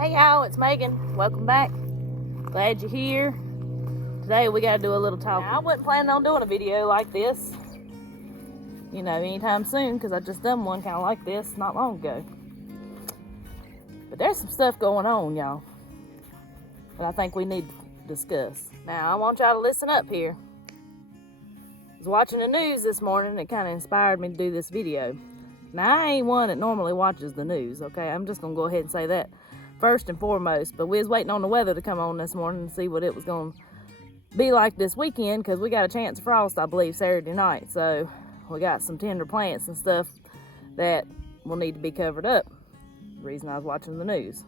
Hey y'all, it's Megan. Welcome back. Glad you're here. Today we got to do a little talk. Now, I wasn't planning on doing a video like this, anytime soon, because I just done one kind of like this not long ago. But there's some stuff going on, y'all, that I think we need to discuss. Now, I want y'all to listen up here. I was watching the news this morning, and it kind of inspired me to do this video. Now, I ain't one that normally watches the news, okay? I'm just going to go ahead and say that first and foremost, but we was waiting on the weather to come on this morning and see what it was going to be like this weekend, because we got a chance of frost, I believe, Saturday night. So we got some tender plants and stuff that will need to be covered up. The reason I was watching the news.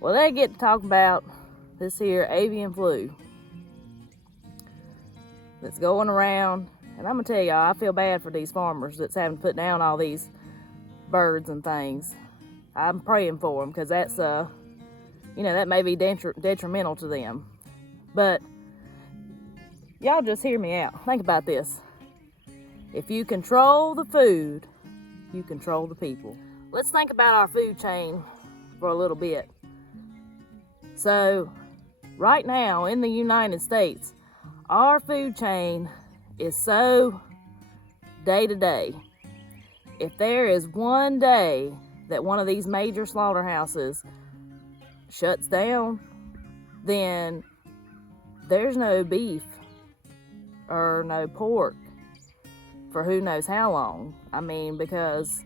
Well, they get to talk about this here avian flu that's going around, and I'm gonna tell y'all, I feel bad for these farmers that's having to put down all these birds and things. I'm praying for them, because that's, that may be detrimental to them. But y'all just hear me out. Think about this. If you control the food, you control the people. Let's think about our food chain for a little bit. So, right now in the United States, our food chain is so day to day. If there is one day that one of these major slaughterhouses shuts down, then there's no beef or no pork for who knows how long. I mean, because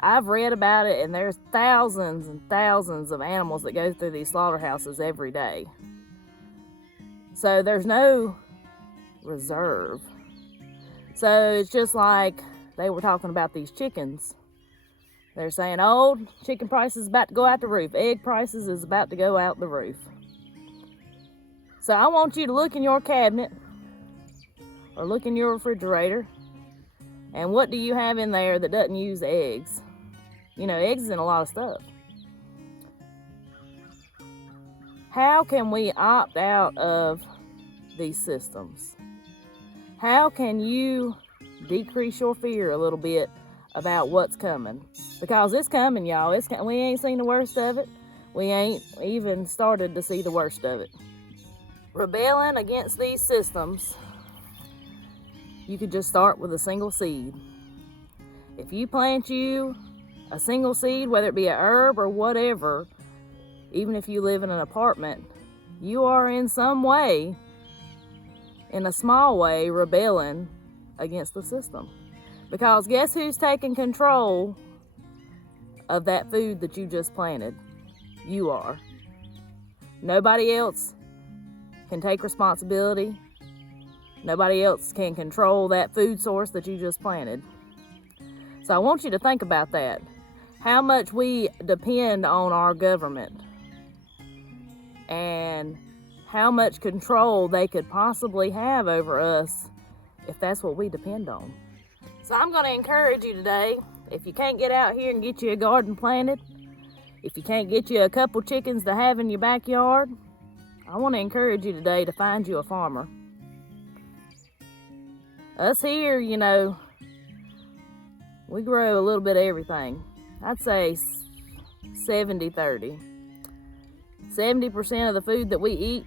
I've read about it, and there's thousands and thousands of animals that go through these slaughterhouses every day. So there's no reserve. So it's just like they were talking about these chickens. They're saying, oh, chicken prices is about to go out the roof. Egg prices is about to go out the roof. So I want you to look in your cabinet or look in your refrigerator, and what do you have in there that doesn't use eggs? Eggs is in a lot of stuff. How can we opt out of these systems? How can you decrease your fear a little bit about what's coming? Because it's coming, y'all. We ain't seen the worst of it. We ain't even started to see the worst of it. Rebelling against these systems, you could just start with a single seed. If you plant you a single seed, whether it be a herb or whatever, even if you live in an apartment, you are in some way, in a small way, rebelling against the system. Because guess who's taking control of that food that you just planted? You are. Nobody else can take responsibility. Nobody else can control that food source that you just planted. So I want you to think about that. How much we depend on our government, and how much control they could possibly have over us if that's what we depend on. So I'm going to encourage you today, if you can't get out here and get you a garden planted, if you can't get you a couple chickens to have in your backyard, I want to encourage you today to find you a farmer. Us here, we grow a little bit of everything. I'd say 70-30. 70% of the food that we eat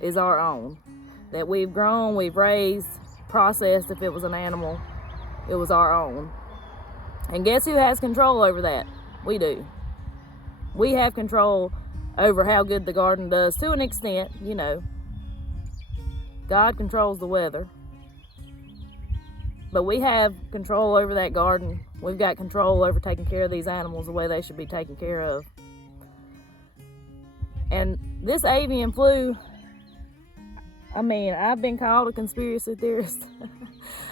is our own. That we've grown, we've raised, processed. If it was an animal, it was our own. And guess who has control over that? We do. We have control over how good the garden does to an extent, God controls the weather. But we have control over that garden. We've got control over taking care of these animals the way they should be taken care of. And this avian flu, I've been called a conspiracy theorist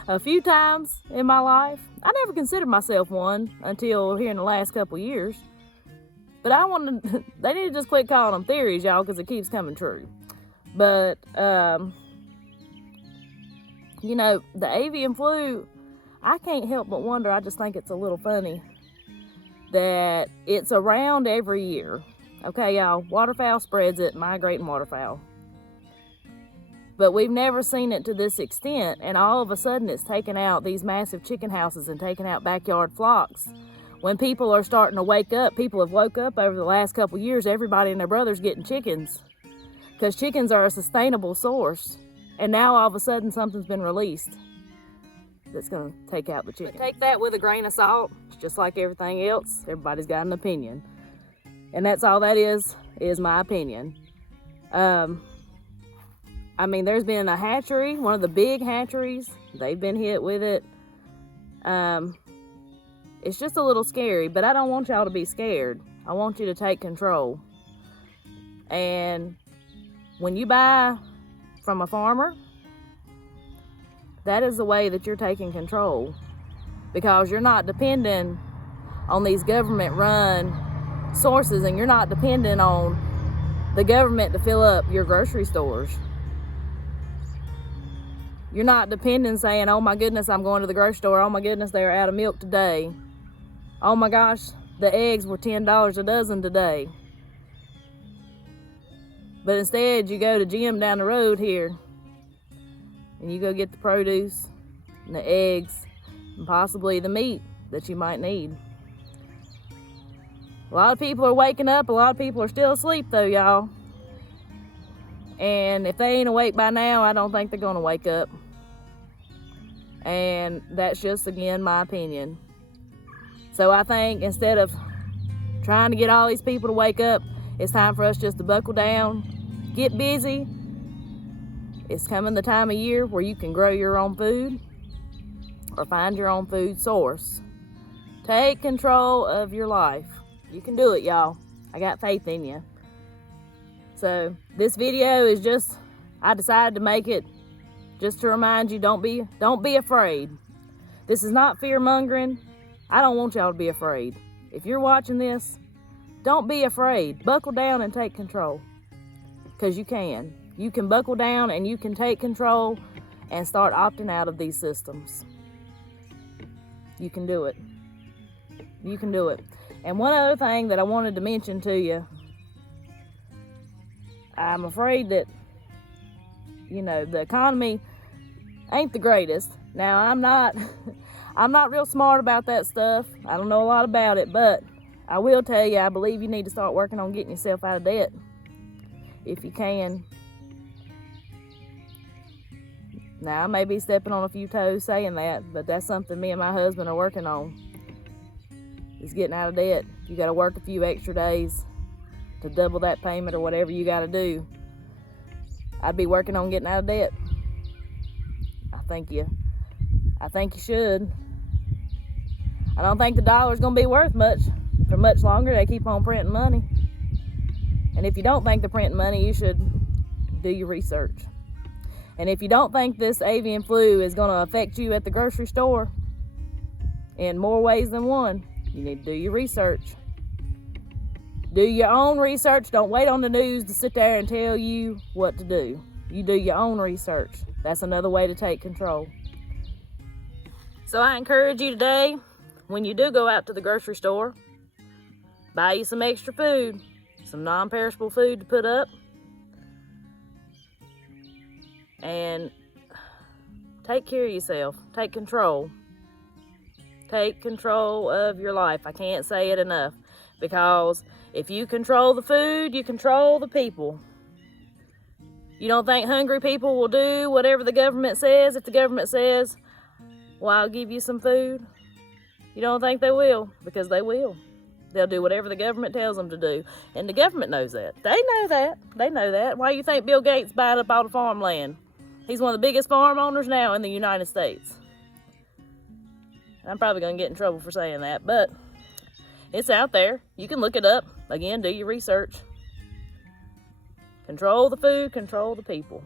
a few times in my life. I never considered myself one until here in the last couple years. But they need to just quit calling them theories, y'all, because it keeps coming true. But, the avian flu, I can't help but wonder, I just think it's a little funny that it's around every year. Okay, y'all, waterfowl spreads it, migrating waterfowl. But we've never seen it to this extent, and all of a sudden it's taken out these massive chicken houses and taken out backyard flocks when people are starting to wake up, people have woke up over the last couple years, everybody and their brother's getting chickens, because chickens are a sustainable source. And now all of a sudden something's been released that's going to take out the chicken. But take that with a grain of salt. It's just like everything else. Everybody's got an opinion. And that's all that is my opinion. I mean, there's been a hatchery, one of the big hatcheries. They've been hit with it. It's just a little scary, but I don't want y'all to be scared. I want you to take control. And when you buy from a farmer, that is the way that you're taking control, because you're not dependent on these government-run sources, and you're not dependent on the government to fill up your grocery stores. You're not dependent saying, oh my goodness, I'm going to the grocery store. Oh my goodness, they're out of milk today. Oh my gosh, the eggs were $10 a dozen today. But instead, you go to Jim down the road here, and you go get the produce and the eggs and possibly the meat that you might need. A lot of people are waking up. A lot of people are still asleep though, y'all. And if they ain't awake by now, I don't think they're gonna wake up. And that's just, again, my opinion. So I think instead of trying to get all these people to wake up, it's time for us just to buckle down, get busy. It's coming the time of year where you can grow your own food or find your own food source. Take control of your life. You can do it, y'all. I got faith in you. So this video is just, I decided to make it just to remind you, don't be afraid. This is not fear-mongering. I don't want y'all to be afraid. If you're watching this, don't be afraid. Buckle down and take control, because you can. You can buckle down and you can take control and start opting out of these systems. You can do it. You can do it. And one other thing that I wanted to mention to you, I'm afraid that, you know, the economy ain't the greatest. Now, I'm not real smart about that stuff. I don't know a lot about it, but I will tell you, I believe you need to start working on getting yourself out of debt, if you can. Now, I may be stepping on a few toes saying that, but that's something me and my husband are working on, is getting out of debt. You got to work a few extra days to double that payment or whatever you got to do. I'd be working on getting out of debt. I think you should. I don't think the dollar's gonna be worth much for much longer. They keep on printing money. And if you don't think they're printing money, you should do your research. And if you don't think this avian flu is gonna affect you at the grocery store in more ways than one, you need to do your research. Do your own research. Don't wait on the news to sit there and tell you what to do. You do your own research. That's another way to take control. So I encourage you today, when you do go out to the grocery store, buy you some extra food, some non-perishable food to put up, and take care of yourself. Take control. Take control of your life. I can't say it enough, because if you control the food, you control the people. You don't think hungry people will do whatever the government says? If the government says, well, I'll give you some food, you don't think they will? Because they will. They'll do whatever the government tells them to do. And the government knows that. They know that. They know that. Why do you think Bill Gates buying up all the farmland? He's one of the biggest farm owners now in the United States. I'm probably going to get in trouble for saying that, but it's out there. You can look it up. Again, do your research. Control the food, control the people.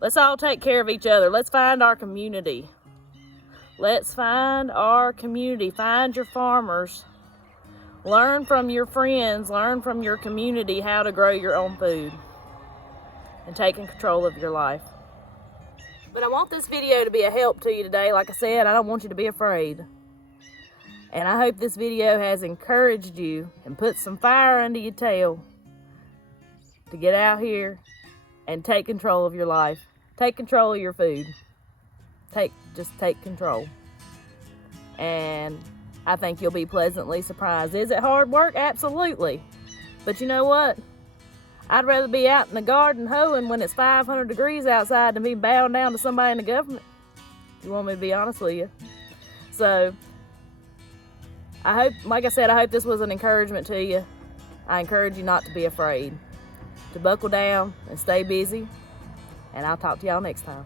Let's all take care of each other. Let's find our community. Let's find our community. Find your farmers. Learn from your friends. Learn from your community how to grow your own food and taking control of your life. But I want this video to be a help to you today. Like I said, I don't want you to be afraid. And I hope this video has encouraged you and put some fire under your tail to get out here and take control of your life. Take control of your food. Just take control. And I think you'll be pleasantly surprised. Is it hard work? Absolutely. But you know what? I'd rather be out in the garden hoeing when it's 500 degrees outside than be bowing down to somebody in the government. You want me to be honest with you? So, I hope, like I said, I hope this was an encouragement to you. I encourage you not to be afraid, to buckle down and stay busy. And I'll talk to y'all next time.